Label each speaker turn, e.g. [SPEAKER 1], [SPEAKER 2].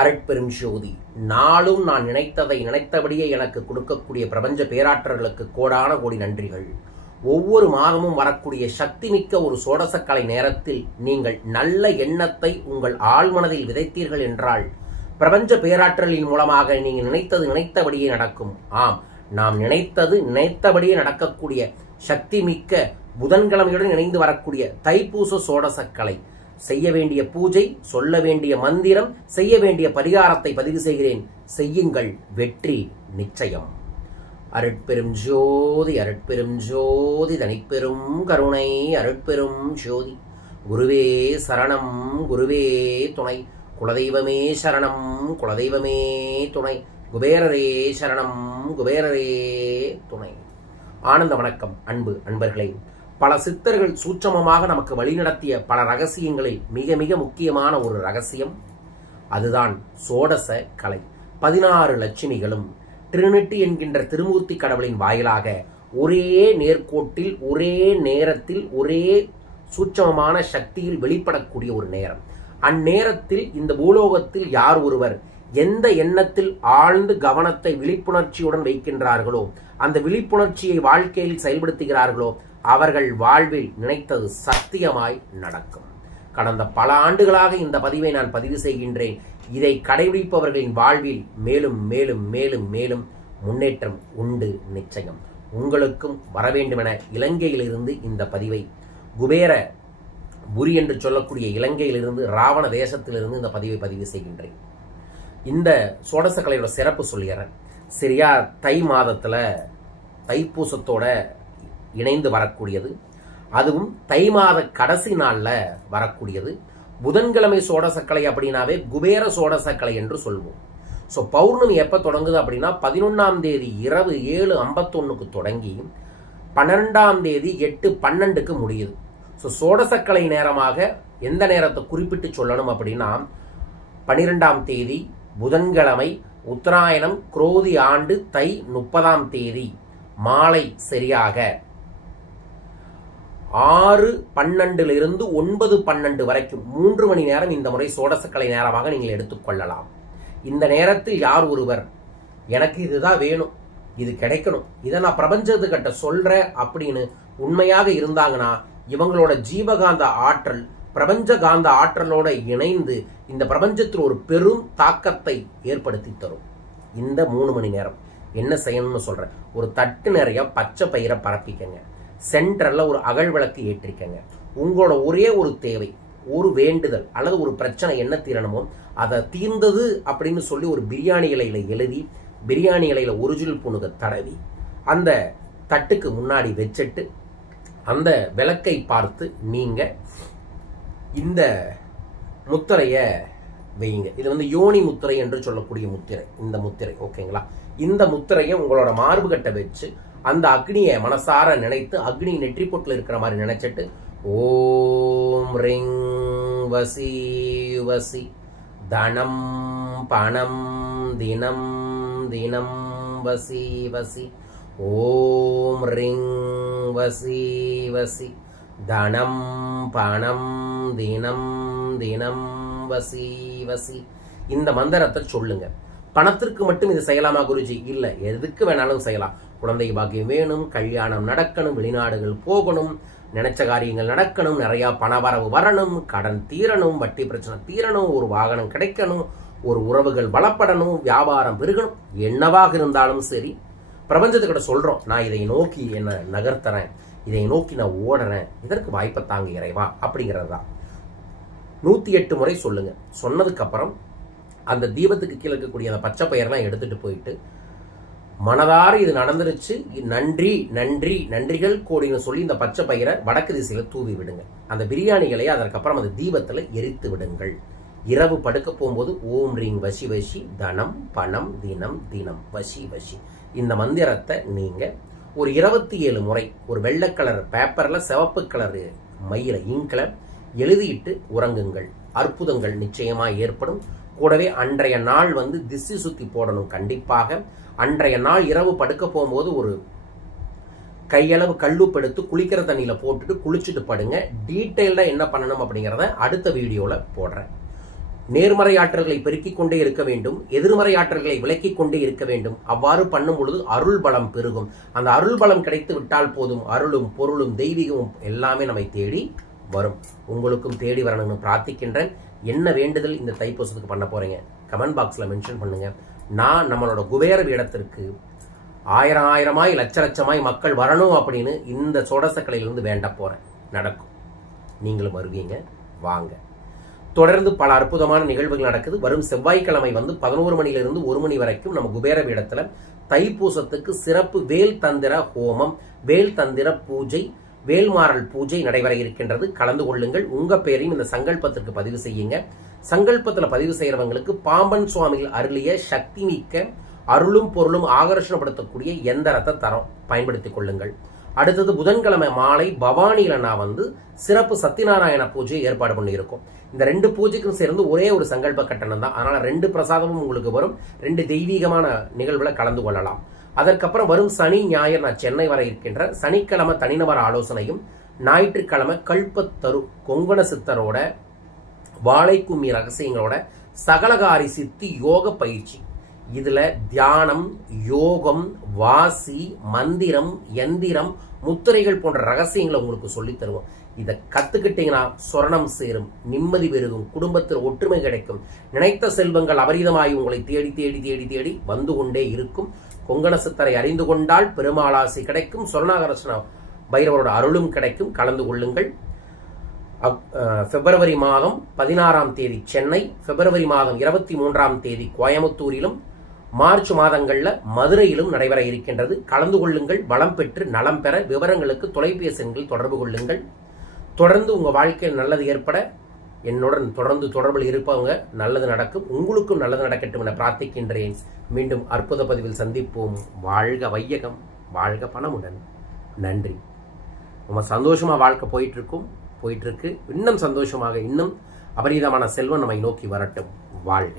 [SPEAKER 1] அரட்பெரும் ஜோதி. நாளும் நான் நினைத்ததை நினைத்தபடியே எனக்கு கொடுக்கக்கூடிய பிரபஞ்ச பேராற்றர்களுக்கு கோடான கோடி நன்றிகள். ஒவ்வொரு மாதமும் வரக்கூடிய சக்தி மிக்க ஒரு சோடசக்கலை நேரத்தில் நீங்கள் நல்ல எண்ணத்தை உங்கள் ஆழ்மனதில் விதைத்தீர்கள் என்றால் பிரபஞ்ச பேராற்றலின் மூலமாக நீங்கள் நினைத்தது நினைத்தபடியே நடக்கும். ஆம் நாம் நினைத்தது நினைத்தபடியே நடக்கக்கூடிய சக்தி மிக்க புதன்கிழமையுடன் இணைந்து வரக்கூடிய தைப்பூச சோடசக்கலை. செய்ய வேண்டிய பூஜை சொல்ல வேண்டிய மந்திரம் செய்ய வேண்டிய பரிகாரத்தை பதிவு செய்கிறேன். செய்யுங்கள் வெற்றி நிச்சயம். அருட்பெரும் ஜோதி அருட்பெரும் ஜோதி தனிப்பெரும் கருணை அருட்பெரும் ஜோதி. குருவே சரணம் குருவே துணை. குலதெய்வமே சரணம் குலதெய்வமே துணை. குபேரரே சரணம் குபேரரே துணை. ஆனந்த வணக்கம் அன்பு அன்பர்களே. பல சித்தர்கள் சூட்சமமாக நமக்கு வழிநடத்திய பல ரகசியங்களில் மிக மிக முக்கியமான ஒரு ரகசியம் அதுதான் சோடச கலை. பதினாறு லட்சுமிகளும் ட்ரினிட்டி என்கின்ற திருமூர்த்தி கடவுளின் வாயிலாக ஒரே நேர்கோட்டில் ஒரே நேரத்தில் ஒரே சூட்சமமான சக்தியில் வெளிப்படக்கூடிய ஒரு நேரம். அந்நேரத்தில் இந்த பூலோகத்தில் யார் ஒருவர் எந்த எண்ணத்தில் ஆழ்ந்து கவனத்தை விழிப்புணர்ச்சியுடன் வைக்கின்றார்களோ அந்த விழிப்புணர்ச்சியை வாழ்க்கையில் செயல்படுத்துகிறார்களோ அவர்கள் வாழ்வில் நினைத்தது சத்தியமாய் நடக்கும். கடந்த பல ஆண்டுகளாக இந்த பதிவை நான் பதிவு செய்கின்றேன். இதை கடைபிடிப்பவர்களின் வாழ்வில் மேலும் மேலும் மேலும் மேலும் முன்னேற்றம் உண்டு நிச்சயம். உங்களுக்கும் வர வேண்டுமென இலங்கையிலிருந்து இந்த பதிவை குபேர புரி என்று சொல்லக்கூடிய இலங்கையிலிருந்து ராவண தேசத்திலிருந்து இந்த பதிவை பதிவு செய்கின்றேன். இந்த சோடச கலையோட சிறப்பு சொல்லிடுறேன் சரியா? தை மாதத்தில் தைப்பூசத்தோட இணைந்து வரக்கூடியது. அதுவும் தை மாத கடைசி நாளில் வரக்கூடியது. புதன்கிழமை சோடசக்கலை அப்படின்னாவே குபேர சோடசக்கலை என்று சொல்வோம். ஸோ பௌர்ணமி எப்போ தொடங்குது அப்படின்னா பதினொன்றாம் தேதி இரவு ஏழு ஐம்பத்தொன்னுக்கு தொடங்கி பன்னெண்டாம் தேதி எட்டு பன்னெண்டுக்கு முடியுது. ஸோ சோடசக்கலை நேரமாக எந்த நேரத்தை குறிப்பிட்டு சொல்லணும் அப்படின்னா பன்னிரெண்டாம் தேதி புதன்கிழமை உத்தராயணம் குரோதி ஆண்டு தை முப்பதாம் தேதி மாலை சரியாக ஆறு பன்னெண்டிலிருந்து ஒன்பது பன்னெண்டு வரைக்கும் மூன்று மணி நேரம் இந்த முறை சோடசக்கலை நேரமாக நீங்கள் எடுத்துக்கொள்ளலாம் இந்த நேரத்தில் யார் ஒருவர் எனக்கு இதுதான் வேணும் இது கிடைக்கணும் இதை நான் பிரபஞ்சத்துக்கிட்ட சொல்றேன் அப்படின்னு உண்மையாக இருந்தாங்கன்னா இவங்களோட ஜீவகாந்த ஆற்றல் பிரபஞ்ச காந்த ஆற்றலோடு இணைந்து இந்த பிரபஞ்சத்தில் ஒரு பெரும் தாக்கத்தை ஏற்படுத்தி தரும். இந்த மூணு மணி நேரம். என்ன செய்யணும்னு சொல்கிறேன் ஒரு தட்டு நிறைய பச்சை பயிரை பரப்பிக்கங்க. சென்டர்ல ஒரு அகல் விளக்கு உங்களோட ஒரே ஒரு தேவை ஒரு வேண்டுதல் அல்லது ஒரு பிரச்சனை என்ன தீரணுமோ அதை தீர்ந்தது அப்படின்னு சொல்லி ஒரு பிரியாணி இலையில் எழுதி பிரியாணி இலையில் ஒரிஜினல் புணுக தடவி அந்த தட்டுக்கு முன்னாடி வச்சுட்டு அந்த விளக்கை பார்த்து நீங்கள் இந்த முத்திரையை வையுங்க. இது வந்து யோனி முத்திரை என்று சொல்லக்கூடிய முத்திரை இந்த முத்திரை ஓகேங்களா? இந்த முத்திரையை உங்களோட மார்புகட்டை வச்சு அந்த அக்னியை மனசார நினைத்து அக்னி நெற்றி பொட்டில் இருக்கிற மாதிரி நினைச்சிட்டு ஓம் ரிங் வசி வசி தனம் பணம் தினம் தினம் வசி வசி ஓம் ரிங் வசி வசி தனம் பணம் தினம் தினம் வசி வசி. இந்த மந்திரத்தை சொல்லுங்க. பணத்திற்கு மட்டும் இது செய்யலாமா குருஜி? இல்லை. எதுக்கு வேணாலும் செய்யலாம். குழந்தை பாக்கியம் வேணும் கல்யாணம் நடக்கணும் வெளிநாடுகள் போகணும் நினைச்ச காரியங்கள் நடக்கணும் நிறையா பணவரவு வரணும் கடன் தீரணும் வட்டி பிரச்சனை தீரணும் ஒரு வாகனம் கிடைக்கணும் ஒரு உறவுகள் பலப்படணும் வியாபாரம் பெருகணும் என்னவாக இருந்தாலும் சரி. பிரபஞ்சத்துக்கிட்ட சொல்கிறோம் நான் இதை நோக்கி என்னை நகர்த்துறேன் இதை நோக்கி நான் ஓடுறேன் இதற்கு வாய்ப்பை தாங்க இறைவா அப்படிங்கிறது தான் நூற்றி எட்டு முறை சொல்லுங்கள் சொன்னதுக்கப்புறம் அந்த தீபத்துக்கு கீழே இருக்கக்கூடிய அந்த பச்சை பயிரெலாம் எடுத்துட்டு போயிட்டு மனதார இது நடந்துருச்சு. நன்றி நன்றி நன்றிகள் கோடின்னு சொல்லி இந்த பச்சை பயிரை வடக்கு திசையில் தூவி விடுங்க அந்த பிரியாணிகளை அதற்கப்புறம் அந்த தீபத்தில் எரித்து விடுங்கள். இரவு படுக்க போகும்போது ஓம் ரீங் வசி வசி தனம் பணம் தினம் தினம் வசி வசி. இந்த மந்திரத்தை நீங்கள் ஒரு இருபத்தி ஏழு முறை ஒரு வெள்ளை கலர் பேப்பரில் சிவப்பு கலர் மயில இங்கில் எழுதிட்டு உறங்குங்கள். அற்புதங்கள் நிச்சயமாக ஏற்படும். கூடவே அன்றைய நாள் வந்து திசை சுத்தி போடணும் கண்டிப்பாக. அன்றைய நாள் இரவு படுக்க போகும்போது ஒரு கையளவு கல்லுப்பு எடுத்து குளிக்கிற தண்ணியில் போட்டுட்டு குளிச்சுட்டு படுங்க. டீட்டெயில்டாக என்ன பண்ணணும் அப்படிங்கிறத அடுத்த வீடியோவில் போடுறேன். நேர்மறை ஆற்றல்களை பெருக்கிக் கொண்டே இருக்க வேண்டும். எதிர்மறை ஆற்றல்களை விலக்கிக் கொண்டே இருக்க வேண்டும். அவ்வாறு பண்ணும் பொழுது அருள் பலம் பெருகும். அந்த அருள் பலம் கிடைத்து விட்டால் போதும். அருளும் பொருளும் தெய்வீகமும் எல்லாமே நம்மை தேடி வரும். உங்களுக்கும் தேடி வரணும்னு பிரார்த்திக்கின்றேன். என்ன வேண்டுதல் இந்த தைப்பூசத்துக்கு பண்ண போகிறீங்க கமெண்ட் பாக்ஸில் மென்ஷன் பண்ணுங்கள் நான் நம்மளோட குபேர இடத்திற்கு ஆயிரம் ஆயிரமாய் லட்ச லட்சமாய் மக்கள் வரணும் அப்படின்னு இந்த சோடசக்கலையிலிருந்து வேண்ட போகிறேன் நடக்கும். நீங்களும் வருவீங்க. வாங்க. தொடர்ந்து பல அற்புதமான நிகழ்வுகள் நடக்குது. வரும் செவ்வாய்க்கிழமை வந்து பதினோரு மணிலிருந்து ஒரு மணி வரைக்கும் நம்ம குபேர பீடத்தில் தைப்பூசத்துக்கு சிறப்பு வேல் தந்திர ஹோமம் வேல் தந்திர பூஜை வேல்மாறல் பூஜை நடைபெற இருக்கின்றது. கலந்து கொள்ளுங்கள். உங்கள் பேரையும் இந்த சங்கல்பத்திற்கு பதிவு செய்யுங்க. சங்கல்பத்தில் பதிவு செய்கிறவங்களுக்கு பாம்பன் சுவாமிகள் அருளிய சக்தி மிக்க அருளும் பொருளும் ஆகர்ஷணப்படுத்தக்கூடிய எந்திரத்தை தரம். பயன்படுத்திக் கொள்ளுங்கள். அடுத்தது புதன்கிழமை மாலை பவானியில் நான் வந்து சிறப்பு சத்தியநாராயண பூஜையை ஏற்பாடு பண்ணியிருக்கோம். இந்த ரெண்டு பூஜைக்கும் சேர்ந்து ஒரே ஒரு சங்கல்ப கட்டணம் தான். அதனால் ரெண்டு பிரசாதமும் உங்களுக்கு வரும். ரெண்டு தெய்வீகமான நிகழ்வில் கலந்து கொள்ளலாம். அதற்கப்புறம் வரும் சனி ஞாயிறு நான் சென்னை வர இருக்கின்ற சனிக்கிழமை தனிநபர் ஆலோசனையும் ஞாயிற்றுக்கிழமை கல்பத்தரு கொங்கண சித்தரோட வாழைக்கும்மி ரகசியங்களோட சகலகாரி சித்தி யோக பயிற்சி. இதில் தியானம் யோகம் வாசி மந்திரம் எந்திரம் முத்திரைகள் போன்ற ரகசியங்களை உங்களுக்கு சொல்லித் தருவோம். இதை கற்றுக்கிட்டீங்கன்னா சொரணம் சேரும் நிம்மதி பெருகும் குடும்பத்தில் ஒற்றுமை கிடைக்கும். நினைத்த செல்வங்கள் அபரிதமாய் உங்களை தேடி தேடி தேடி தேடி வந்து கொண்டே இருக்கும். கொங்கண சித்தரை அறிந்து கொண்டால் பெருமாளாசி கிடைக்கும். சொர்ணாகரசன பைரவரோட அருளும் கிடைக்கும். கலந்து கொள்ளுங்கள். பிப்ரவரி மாதம் பதினாறாம் தேதி சென்னை பிப்ரவரி மாதம் இருபத்தி மூன்றாம் தேதி கோயமுத்தூரிலும் மார்ச் மாதங்களில் மதுரையிலும் நடைபெற இருக்கின்றது. கலந்து கொள்ளுங்கள். வளம் பெற்று நலம் பெற விவரங்களுக்கு தொலைபேசி எண்களில் தொடர்பு கொள்ளுங்கள். தொடர்ந்து உங்கள் வாழ்க்கையில் நல்லது ஏற்பட என்னுடன் தொடர்ந்து தொடர்பில் இருப்பவங்க நல்லது நடக்கும் உங்களுக்கும் நல்லது நடக்கட்டும் என பிரார்த்திக்கின்றேன். மீண்டும் அற்புத பதிவில் சந்திப்போம். வாழ்க வையகம் வாழ்க பணமுடன். நன்றி. ரொம்ப சந்தோஷமாக வாழ்க்கை போயிட்டுருக்கும் போயிட்டுருக்கு. இன்னும் சந்தோஷமாக இன்னும் அபரீதமான செல்வம் நம்மை நோக்கி வரட்டும். வாழ்க.